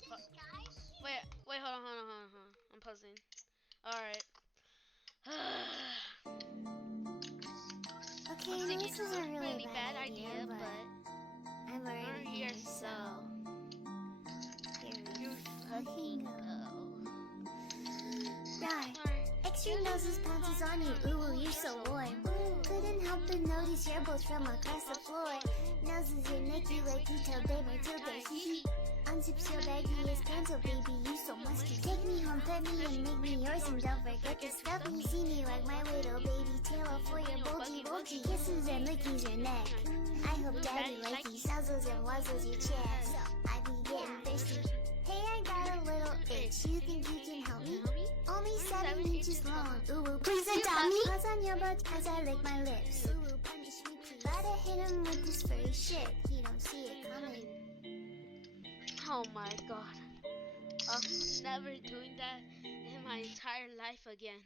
me wait, hold on. I'm pausing. Alright. Okay, this is a really bad idea, but I'm Learn already here, so here we fucking go. Right, extra noses pounces on you, ooh, you're so warm. Couldn't help but notice your bolts from across the floor. Noses your neck, you like detail, baby, till they hee. Unzips your baggiest pants, oh baby, you so musky. Take me home, pet me, and make me yours, and don't forget to stuff me. See me like my little baby tail for your bulgy kisses and lickies your neck. I hope daddy likes these nuzzles and wuzzles your chest. I be getting thirsty. Hey, I got a little itch. You think you can help me? Only 7 inches long. Ooh, please adopt me. Paws on your butt as I lick my lips. Ooh, punish me, please. Gotta hit him with this furry shit. He don't see it coming. Oh my god. I'm never doing that in my entire life again.